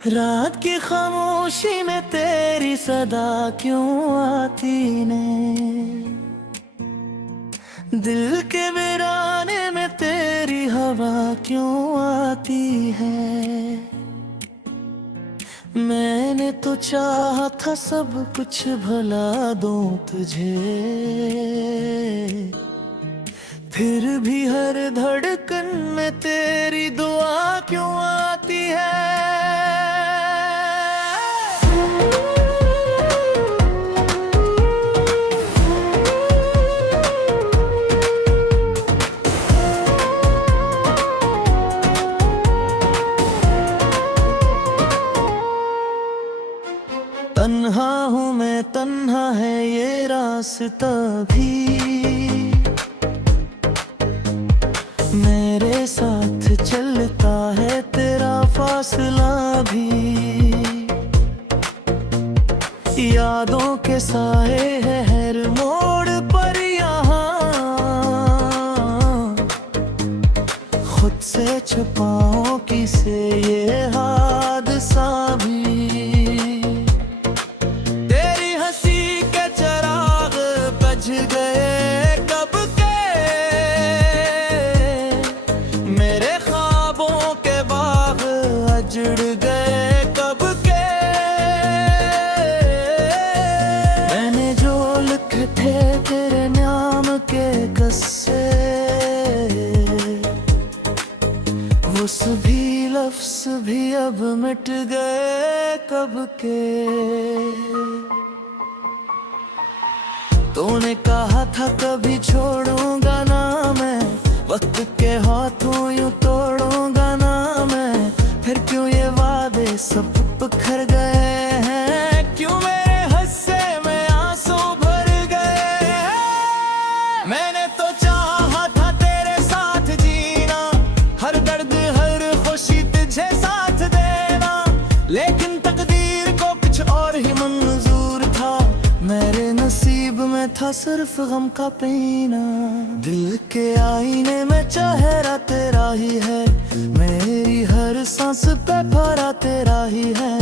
रात की खामोशी में तेरी सदा क्यों आती ने, दिल के वीराने में तेरी हवा क्यों आती है। मैंने तो चाहा था सब कुछ भला दूं तुझे, फिर भी हर धड़कन में तेरी दुआ क्यों आती है। तन्हा हूँ मैं, तन्हा है ये रास्ता भी, मेरे साथ चलता है तेरा फासला भी। यादों के साए है हर मोड़ पर यहाँ, खुद से छुपाऊं किसे ये हादसा भी। गए कब के मेरे ख्वाबों के बाग अजड़ गए कब के। मैंने जो लिखे थे तेरे नाम के किस्से, वो सभी लफ्ज़ भी अब मिट गए कब के। तूने कहा था कभी छोड़ूंगा ना मैं, वक्त के हाथों यूं तोड़ूंगा ना मैं। फिर क्यों ये वादे सब बिखर गए हैं, क्यों मेरे हिस्से में आंसू भर गए हैं। मैंने तो चाहा था तेरे साथ जीना, हर दर्द हर खुशी तुझे साथ देना, लेकिन तकदीर को कुछ और ही मंजूर था। मेरे नसीब में था सिर्फ गम का पीना, दिल के आईने में चेहरा तेरा ही है, मेरी हर सांस पे भरा तेरा ही है।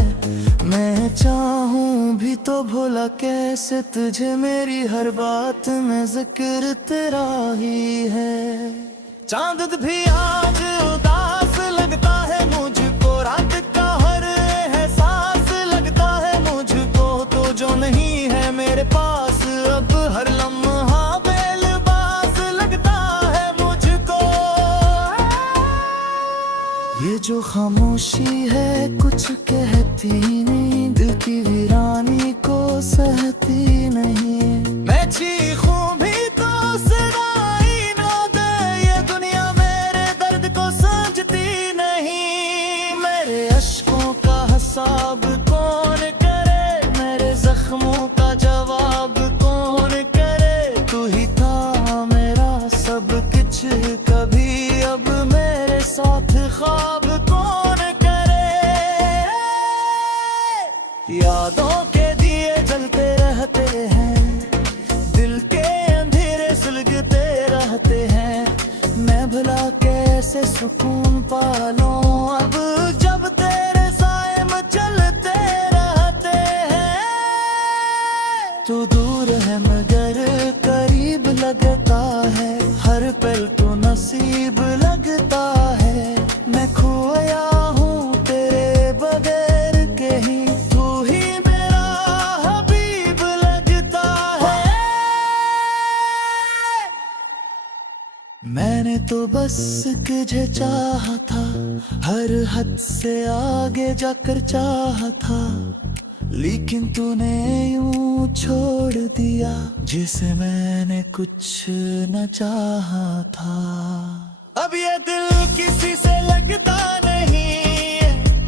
मैं चाहूं भी तो भूला कैसे तुझे, मेरी हर बात में जिक्र तेरा ही है। चांद भी आज उदास लगता है मुझको, रात का हर एहसास लगता है मुझको, तो जो नहीं है मेरे पास अब हर लम्हा बेलबास लगता है मुझको। ये जो खामोशी है कुछ कहती नहीं, दिल की वीरानी को सहती नहीं। मैं चीखूं भी तो सुनाई ना दे, ये दुनिया मेरे दर्द को समझती नहीं। मेरे अश्कों का हिसाब कौन करे, मेरे जख्मों का जवाब कौन करे। तू ही था मेरा सब कुछ कभी, अब मेरे साथ ख्वाब कौन करे। यादों के दिए जलते रहते हैं, दिल के अंधेरे सुलगते रहते हैं। मैं भला कैसे सुकून पालूं अब, जब तेरे साए में चलते रहते हैं। तू दूर है मगर करीब लगता है, हर पल तो नसीब लगता है। मैं खोया हूँ तेरे बगैर के ही, तू ही मेरा हबीब लगता है। मैंने तो बस तुझे चाहा था, हर हद से आगे जाकर चाहा था, लेकिन तूने यूं छोड़ दिया जिसे मैंने कुछ न चाहा था। अब ये दिल किसी से लगता नहीं,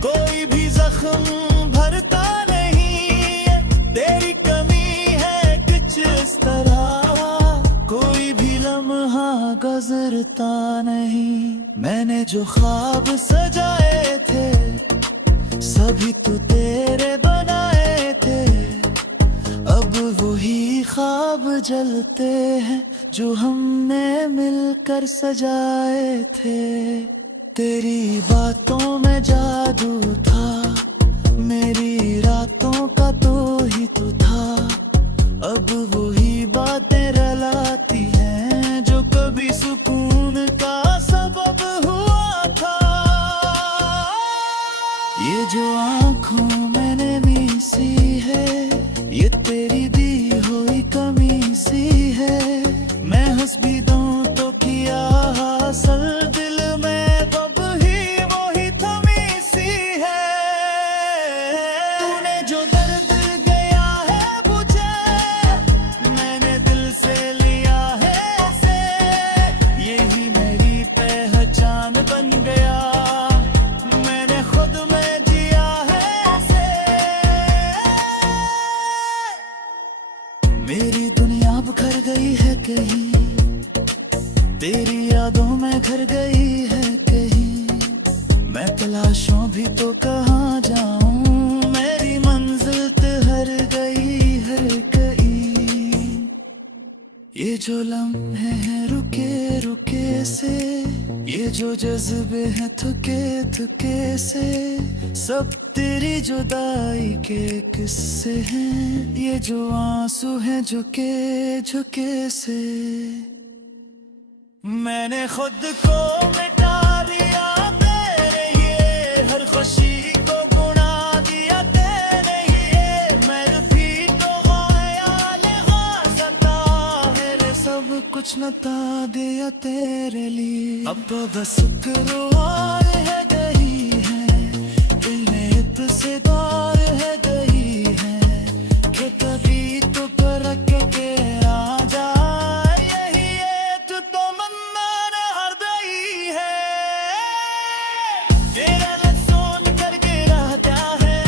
कोई भी जख्म भरता नहीं। तेरी कमी है कुछ इस तरह, कोई भी लम्हा गुजरता नहीं। मैंने जो ख्वाब सजाए थे भी तो तेरे बनाए थे, अब वही ख्वाब जलते हैं जो हमने मिलकर सजाए थे। तेरी बातों में जादू था, मेरी रातों का तो ही तो था। अब वही बातें रलाती हैं जो कभी सुकून का सबब हुआ था। ये जो आँखों मैंने मीसी है, ये तेरी दी हुई कमी सी है। मैं हंस भी दूं तो किया हासिल, दिल में कब ही वही थमी सी है। तूने जो दर्द गया है मुझे, मैंने दिल से लिया है उसे। यही मेरी पहचान बन गया, मैंने खुद में जिया है उसे। मेरी दुनिया बिखर गई है कहीं, तेरी यादों में घर गई है कहीं। मैं तलाशूं भी तो कहाँ जाऊं, मेरी मंजिल ठहर गई है कहीं। ये जो लम्हे हैं रुके रुके से, ये जो जज्बे हैं थके थके से, सब तेरी जुदाई के किस्से हैं। ये जो आंसू हैं झुके झुके से, मैंने खुद को मिटा दिया तेरे ये, हर खुशी को गुना दिया तेरे ये। मैं भी तो ख्याल सता है रे, सब कुछ नता दिया तेरे लिए। अब तो बस शुक्रवार है गई है, दिल से बार है गई है, कि कभी तो परख के आ जाए। यही एक तो मंजर हर गई है, तेरा लफ्ज़ों कर गिरा क्या है,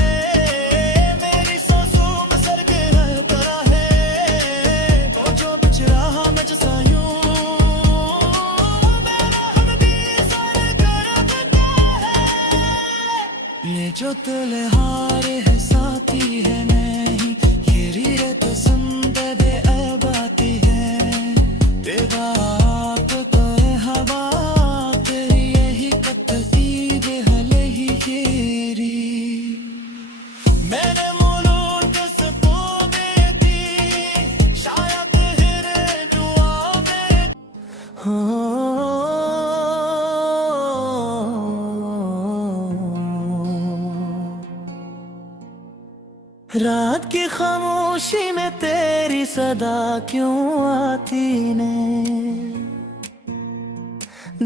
मेरी सांसों में सर गिरा करा है। तो जो बच रहा मैं जैसा यूं, मेरा हर भी सर करता है। ये जो तलहार है साथी है नहीं, ये रीत तो सुंदर बाती है। बेबाक तो हवा तेरी यही कतती हले ही घेरी। मैंने मुलूक सुकून दी, शायद हिर दुआ में रात की खामोशी में तेरी सदा क्यों आती ने,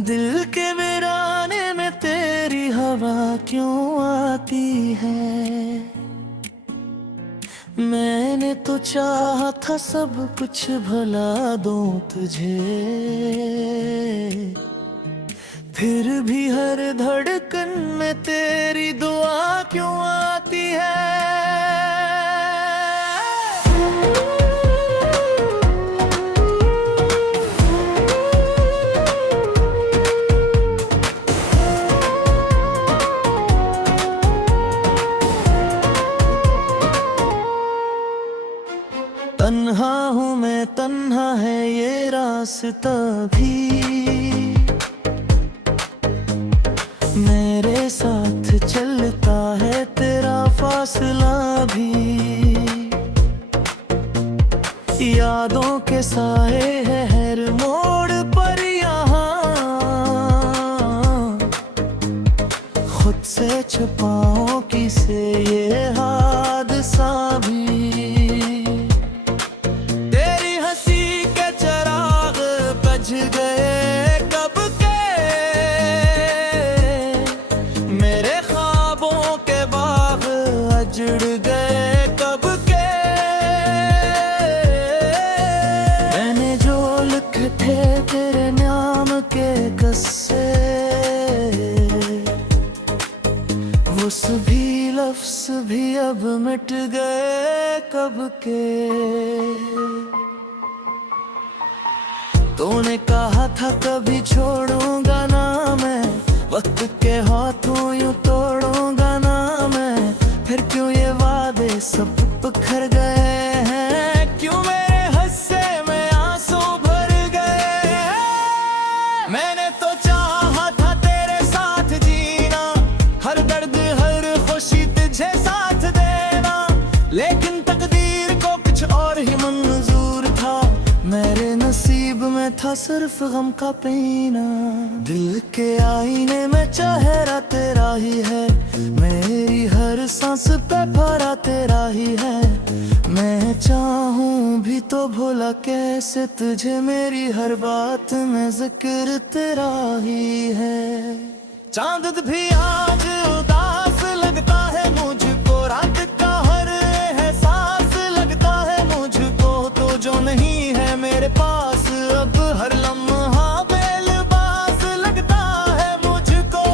दिल के वीराने में तेरी हवा क्यों आती है। मैंने तो चाहा था सब कुछ भला दूं तुझे, फिर भी हर धड़कन में तेरी दुआ क्यों आती है। तन्हा हूँ मैं, तन्हा है ये रास्ता भी, मेरे साथ चलता है तेरा फासला भी। यादों के साए है हर मोड़ पर यहाँ, खुद से छुपाऊं किसे ये हादसा भी। गए कब के मेरे ख्वाबों के बाग अजड़ गए कब के। मैंने जो लिखे थे तेरे नाम के किस्से, वो सभी लफ्ज़ भी अब मिट गए कब के। तूने कहा था कभी छोड़ूंगा ना मैं, वक्त के हाथों यूं तोड़ूंगा ना मैं। था सिर्फ गम का पीना। दिल के आईने में चेहरा तेरा ही है, मेरी हर सांस पे भरा तेरा ही है। मैं चाहूं भी तो भूला कैसे तुझे, मेरी हर बात में जिक्र तेरा ही है। चांद भी आज उदास लगता है मुझको, रात का हर एहसास लगता है मुझको। तो जो नहीं है मेरे पास अब हर लम्हा बेलबास लगता है मुझको।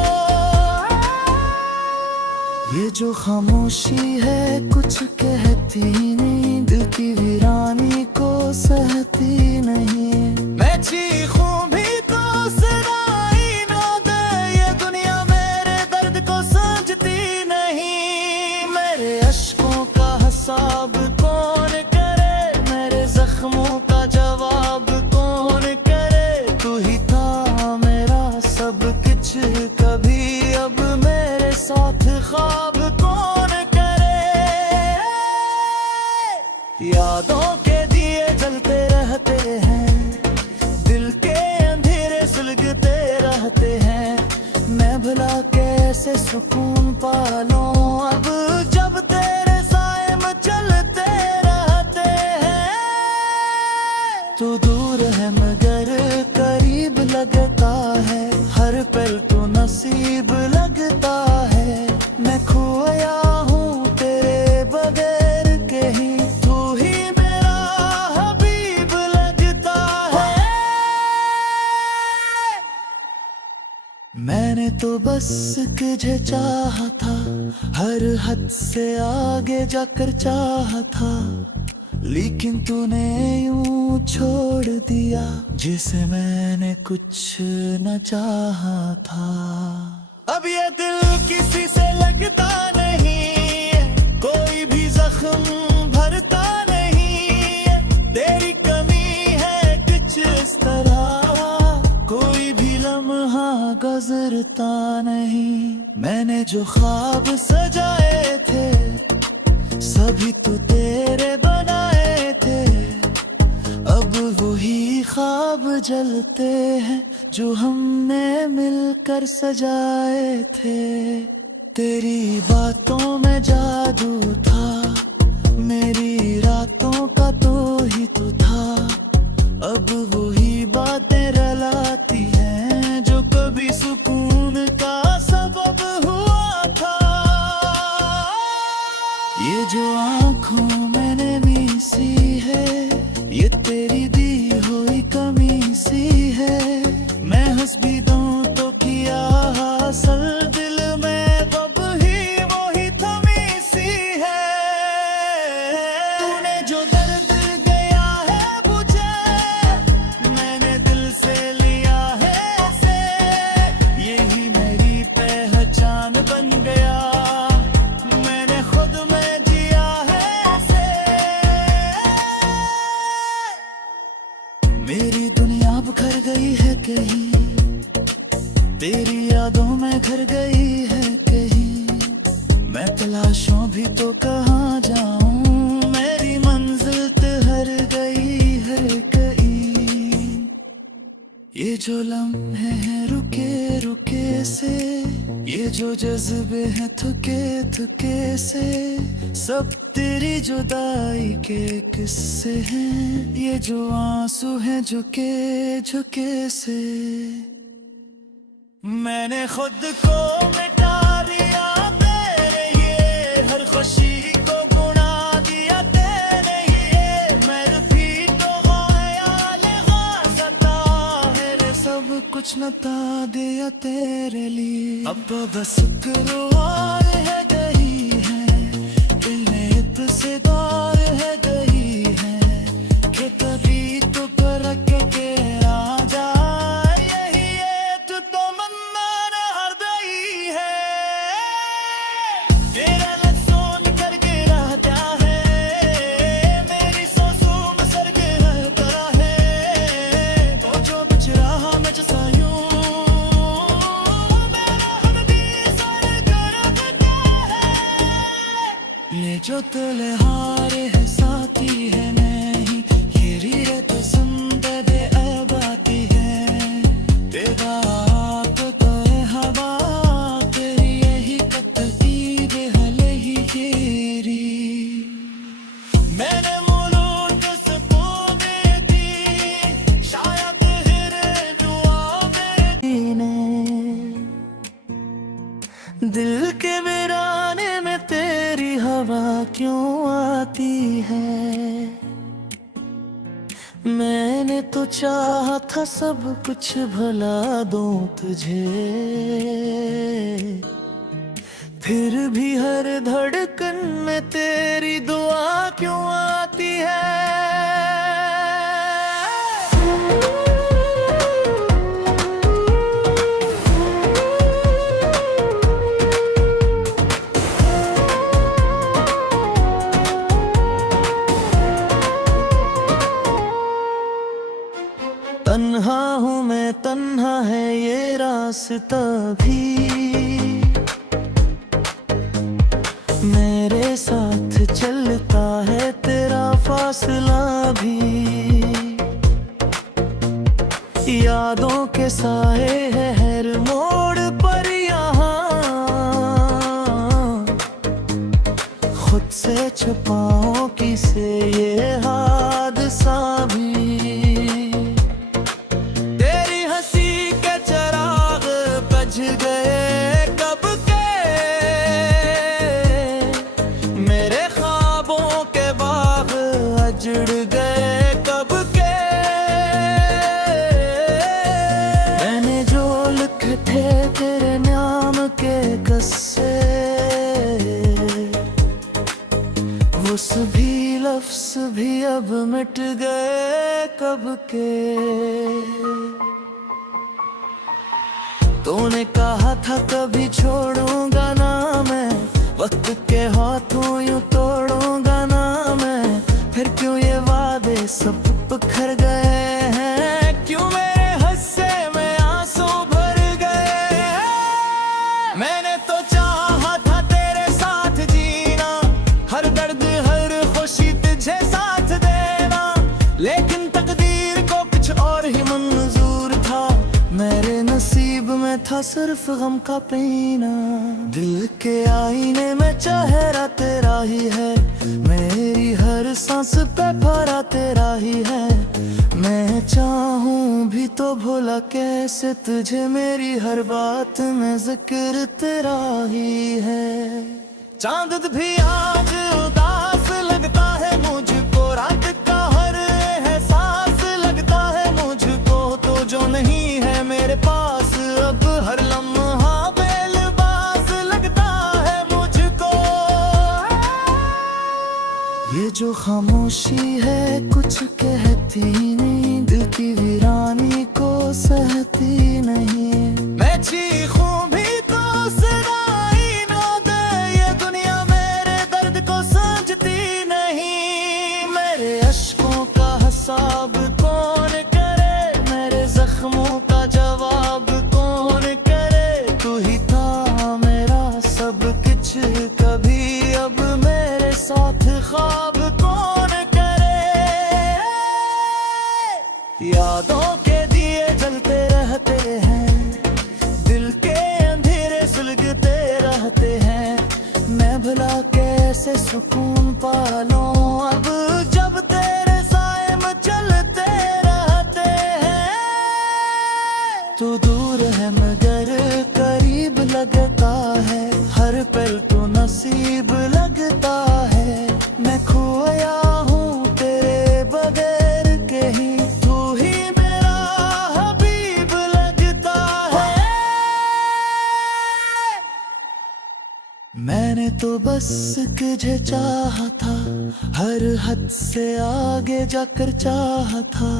ये जो खामोशी है कुछ कहती नहीं, दिल की वीरानी को सहती नहीं। मैं चीखूं भी तो सदाई न दे, ये दुनिया मेरे दर्द को समझती नहीं। मेरे अश्कों का हिसाब कौन करे, मेरे जख्मों का जवाब कौन करे। तू ही था मेरा सब कुछ कभी, अब मेरे साथ ख्वाब कौन करे। यादों के दिए जलते रहते हैं, दिल के अंधेरे सुलगते रहते हैं। मैं भला कैसे सुकून पालूं अब जब तेरे साए में चलते रहते हैं। तू दूर है मगर करीब लगता है, हर पल तो नसीब लगता है। मैं खोया हूँ तेरे बगैर कहीं, तू ही मेरा हबीब लगता है। मैंने तो बस तुझे चाहा था, हर हद से आगे जाकर चाहा था। लेकिन तूने यूं छोड़ दिया जिसे मैंने कुछ न चाहा था। अब ये दिल किसी से लगता नहीं, कोई भी जख्म भरता नहीं। तेरी कमी है कुछ इस तरह, कोई भी लम्हा गुजरता नहीं। मैंने जो ख्वाब सजाए थे सभी तो तेरे बनाए थे, अब वही ख्वाब जलते हैं जो हमने मिलकर सजाए थे। तेरी बातों में जादू था, मेरी रातों का तो ही तो था। अब वही बातें रलाती हैं जो कभी सुकून का सबब हुआ था। ये जो आँखों मैंने मीसी है, ये तेरी दी हुई कमी सी है। मैं हंस भी दूं तो किया हासिल, दिल में अब ही वही थमी सी है। तूने जो दर्द गया है मुझे, मैंने दिल से लिया है इसे। यही मेरी पहचान बन गया, मैंने खुद में जिया है इसे। मेरी दुनिया अब घर गई है कहीं, तेरी यादों में घर गई है कहीं। मैं तलाशूं भी तो कहाँ जाऊं, मेरी मंजिल ठहर गई है कहीं। ये जो लम्हे हैं रुके रुके से, ये जो जज्बे हैं थके थके से, सब तेरी जुदाई के किस्से हैं। ये जो आंसू हैं झुके झुके से, मैंने खुद को मिटा दिया तेरे ये, हर खुशी को गुना दिया तेरे ये। मैं भी तो ख्याल ग़ाज़ता है रे, सब कुछ नता दिया तेरे लिए। अब बस शुक्रवार है गई है, दिल से बार है गई है। कि कभी तो परख के आ जा, यही है तू तो मन हर गई है। तेरा लफ्ज़ों करके रहता है, मेरी सोचों में सर्ग रहता है। तो जो कुछ रहा मैं जैसा यूं, मेरा हम भी सर्ग रखता है। ये जो तले हार है साथी है नहीं, ये रीत पसंद दे अब दिल के वीराने में तेरी हवा क्यों आती है। मैंने तो चाहा था सब कुछ भला दूं तुझे, फिर भी हर धड़कन में तेरी दुआ क्यों आती है। तन्हा हूँ मैं, तन्हा है ये रास्ता भी, मेरे साथ चलता है तेरा फासला भी। यादों के साए है हर मोड़ पर यहाँ, खुद से छुपाऊं किसे ये हादसा भी। गए कब के मेरे ख्वाबों के बाग अजड़ गए कब के। मैंने जो लिखे थे तेरे नाम के किस्से, वो सभी लफ्ज़ भी अब मिट गए कब के। तूने कहा था कभी छोड़ूंगा ना मैं, वक्त के हाथों यूं तोड़ूंगा ना मैं, फिर क्यों ये वादे सब बिखर गए हैं। क्यों मेरे हिस्से में आंसू भर गए हैं। मैंने तो चाहा था तेरे साथ जीना, हर दर्द हर खुशी तुझे साथ देना, लेकिन तकदीर को कुछ और ही मंजूर था। मेरे नसीब में था सिर्फ गम का पीना। दिल के आईने में चेहरा तेरा ही है, मेरी हर सांस पे भरा तेरा ही है। मैं चाहूं भी तो भूला कैसे तुझे, मेरी हर बात में जिक्र तेरा ही है। चांद भी आज उदास लगता है मुझको, रात का हर एहसास लगता है मुझको, तो जो नहीं है मेरे पास अब हर लम्हा बेलबास लगता है मुझको। ये जो खामोशी है कुछ कहती नहीं, दिल की वीरानी को सहती नहीं। मैं चीखूं भी तो सुनाई न दे, ये दुनिया मेरे दर्द को समझती नहीं। मेरे अश्कों का हिसाब कौन करे, मेरे जख्मों का जवाब कौन करे। तू ही था मेरा सब कुछ कभी, अब मेरे साथ ख्वाब कौन करे। यादों के दिए जलते रहते हैं, दिल के अंधेरे सुलगते रहते हैं। मैं भला कैसे सुकून पालूं अब जब तेरे साए में चलते रहते हैं। तू दूर है मगर करीब लगता है, हर पल तो नसीब लगता है। मैं खोया हूँ तेरे बगैर कहीं, तू ही मेरा हबीब लगता है। मैंने तो बस तुझे चाहा था, हर हद से आगे जाकर चाहा था,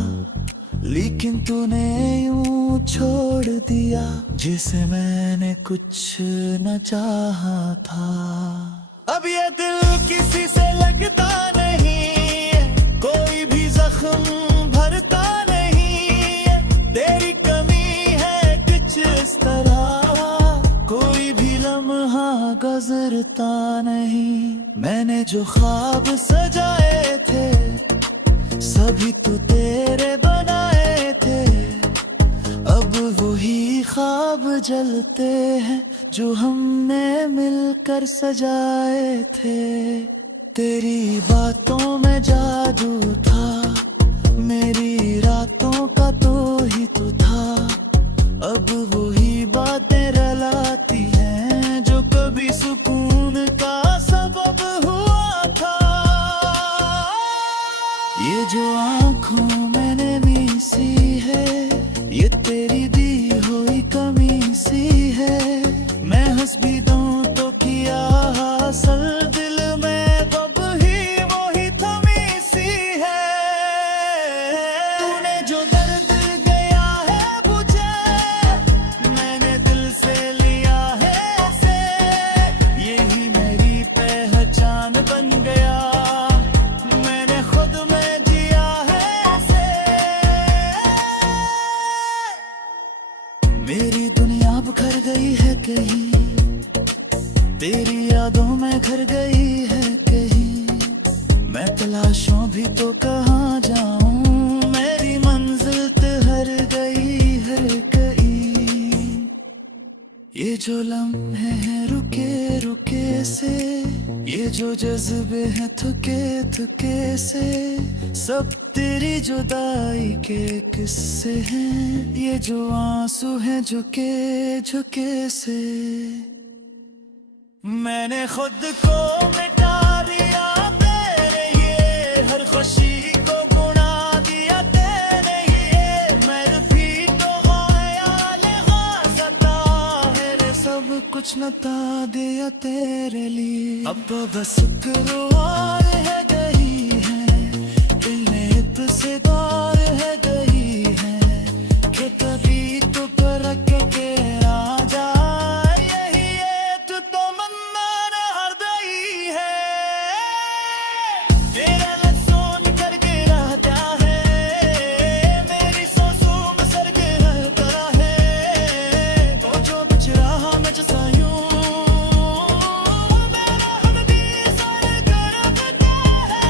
लेकिन तूने यूं छोड़ दिया जिसे मैंने कुछ न चाहा था। अब ये दिल किसी से लगता नहीं, कोई भी जख्म भरता नहीं। तेरी कमी है कुछ इस तरह, कोई भी लम्हा गुजरता नहीं। मैंने जो ख्वाब सजाए थे सभी तो तेरे बनाए थे, अब वही ख्वाब जलते हैं जो हमने मिलकर सजाए थे। तेरी बातों में जादू था, मेरी रातों का तो ही तो था। अब वही बातें रलाती हैं जो यादों में घर गई है कहीं, मैं तलाशों भी तो कहाँ जाऊं, मेरी मंजिल हर गई हर गई। ये जो लम्हे हैं रुके रुके से, ये जो जज्बे हैं थके थके से, सब तेरी जुदाई के किस्से हैं, ये जो आंसू हैं झुके झुके से। मैंने खुद को मिटा दिया तेरे ये हर खुशी को गुना दिया तेरे ये, मैं भी तो ख्याल सता है रे, सब कुछ नता दिया तेरे लिए। अब तो बस शुक्रवार है गई है, दिल से बार है गई है, कि कभी तो परख के आ जाए, यही है तू तो मन हर गई है। तेरा लफ्ज़ों करके रहता है, मेरी सांसों में सर्ग रहता है, तो जो बच रहा मैं जैसा यूं, मेरा हम भी सर करता है।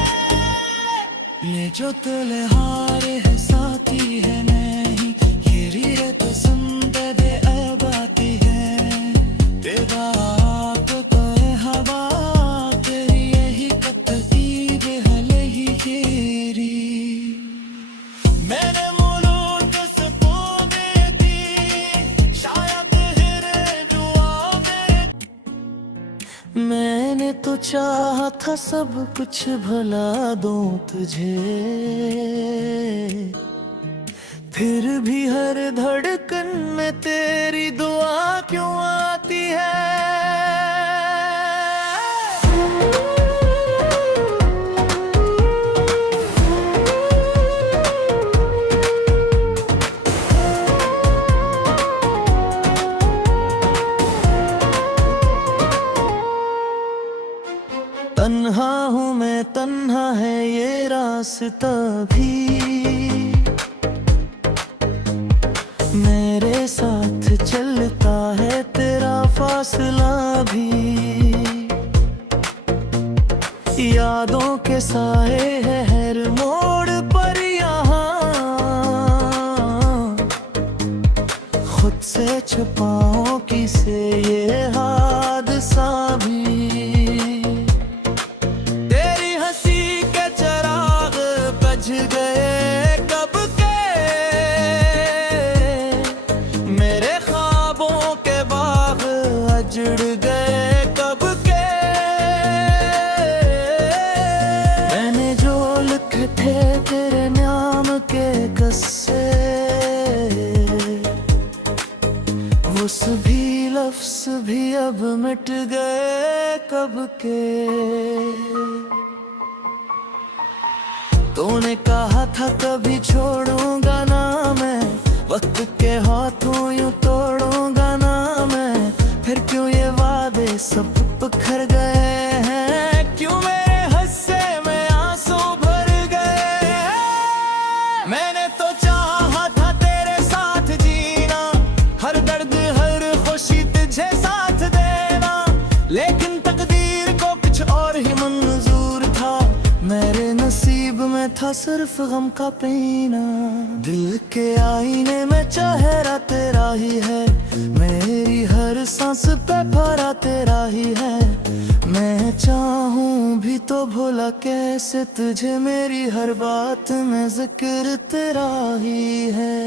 ये जो तले हार है साथी है नहीं, ये रीरे पसंद दे अब आती है, बेबाक करे हवा तेरी यही कतई बेहले ही घेरी। मैंने मुलूक सुकून दी शायद हिरे दुआ में, मैंने तो चाहा था सब कुछ भला दूं तुझे, फिर भी हर धड़कन में तेरी दुआ क्यों आती है। तन्हा हूँ मैं तन्हा है ये रास्ता भी, मेरे साथ चलता है तेरा फासला भी, यादों के साए है हर मोड़ पर यहाँ, खुद से छुपाऊं किसे ये हादसा भी। तेरी हंसी के चिराग बुझ गए कब के, मेरे ख्वाबों के बाग अजड़ गए कब के, मैंने जो लिखे थे तेरे नाम के किस्से, वो सभी लफ्ज़ भी अब मिट गए कब के। तूने कहा था कभी छोड़ूंगा ना मैं, वक्त के हाथों यूं तोड़ूंगा ना मैं, फिर क्यों ये वादे सब बिखर गए हैं, क्यों मेरे हिस्से में आंसू भर गए हैं। मैंने तो चाहा था तेरे साथ जीना, हर दर्द हर खुशी तुझे साथ देना, लेकिन तकदीर को कुछ और ही मंजूर था, मेरे नसीब में था सिर्फ गम का पीना। दिल के आईने में चेहरा तेरा ही है, मेरी हर सांस पे भरा तेरा ही है, मैं चाहूं भी तो भूला कैसे तुझे, मेरी हर बात में जिक्र तेरा ही है।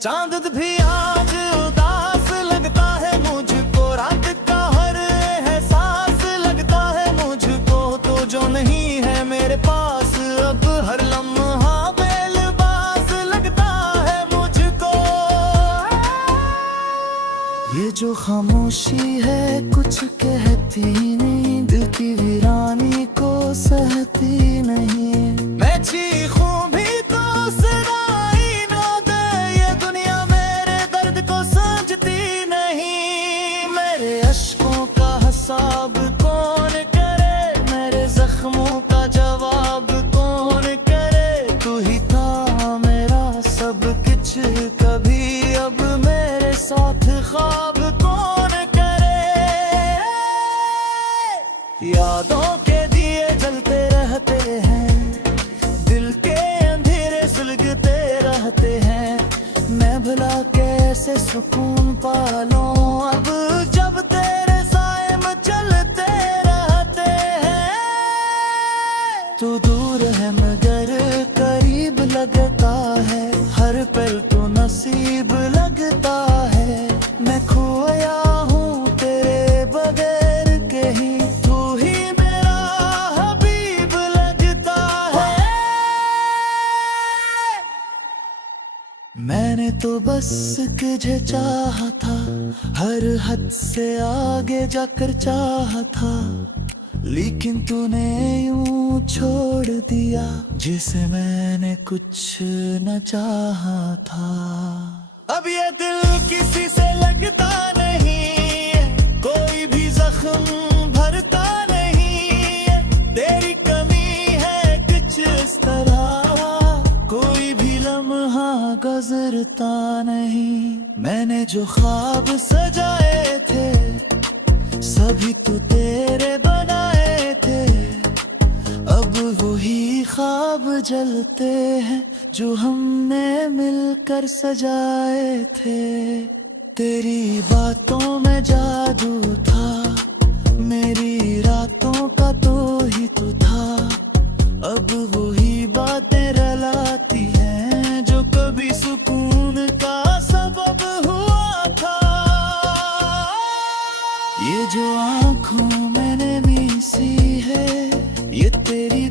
चांद भी आज उदास लगता है मुझको, रात का हर एहसास लगता है मुझको, तो जो नहीं है मेरे पास अब हर लम्हा बेलबास लगता है मुझको। ये जो खामोशी है कुछ कहती नहीं, दिल की वीरानी को सहती नहीं, मैं चीखूं भी तो सुनाई न दे, ये दुनिया मेरे दर्द को समझती नहीं, मेरे अश्कों का हिसाब कौन करे, मेरे जख्मों का जवाब कौन करे, तू ही था मेरा सब कुछ कभी, अब मेरे साथ ख्वाब कौन करे। यादों के दिए जलते रहते हैं, दिल के अंधेरे सुलगते रहते हैं। मैं भला कैसे सुकून पालूं अब जब तेरे साए में चलते रहते हैं। तू दूर है मगर करीब लगता है, हर पल तो नसीब लगता है। मैं खोया हूँ तेरे बगैर के ही, तू ही मेरा हबीब लगता है। मैंने तो बस तुझे चाहा था, हर हद से आगे जाकर चाहा था, लेकिन तूने यूं छोड़ दिया जिसे मैंने कुछ न चाहा था। अब ये दिल किसी से लगता नहीं है, कोई भी जख्म भरता नहीं है। तेरी कमी है कुछ इस तरह, कोई भी लम्हा गुजरता नहीं। मैंने जो ख्वाब सजाए थे सभी तो तेरे बनाए थे, अब वही ख्वाब जलते हैं जो हमने मिलकर सजाए थे। तेरी बातों में जादू था, मेरी रातों का तो ही तू था। अब वही बातें रलाती हैं जो कभी सुकून का सबब हुआ था। ये जो आँखों मैंने मीसी है, ये तेरी